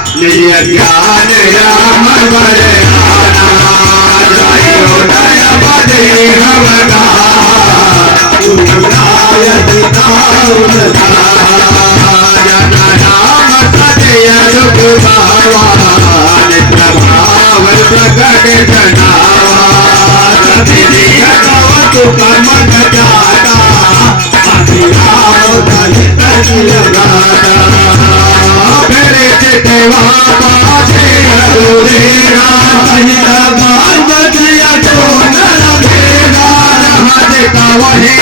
ज्ञान राम बरहाना जायो दय बदे हवगा उदायत ताउन जन नाम सदय सुख भावान प्रभाव प्रकट जनावा सभी कवतु कमट जाता अभिराव दलित लगाता फिर चितवा पाछे हरुरेरा सहिता बांधया तो नर भेदा रहत कवहि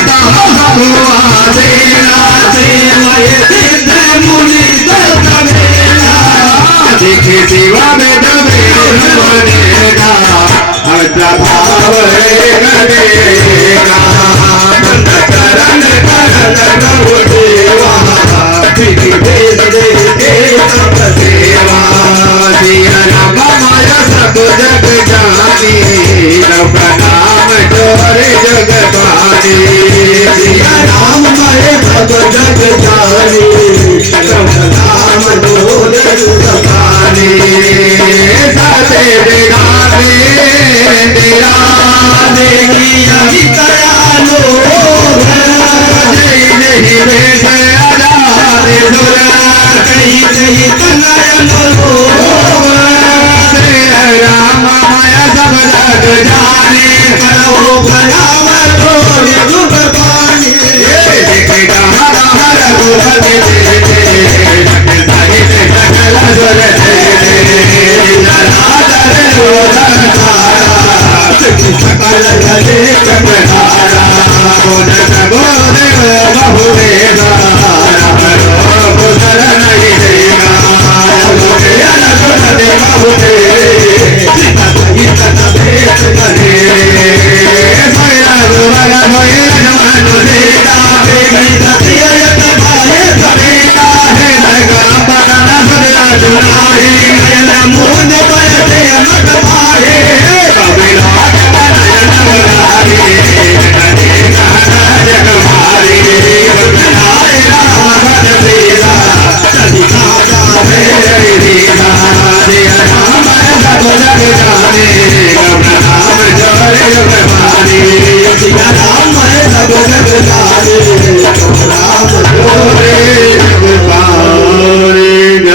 हुआ देरा सेवय सिद्ध मुनि दत्त भेदा दिखे शिवा वेद बनेगा प्रभाव करेगा बंद करन करन प्रभु देवा विधि भेद दे सब सेवा जिया राम माया सब जग जानी रब नाम तोरे जग पानी जिया राम माया सब जग जानी रब नाम तोरे जग पानी साथे तेरा देखिया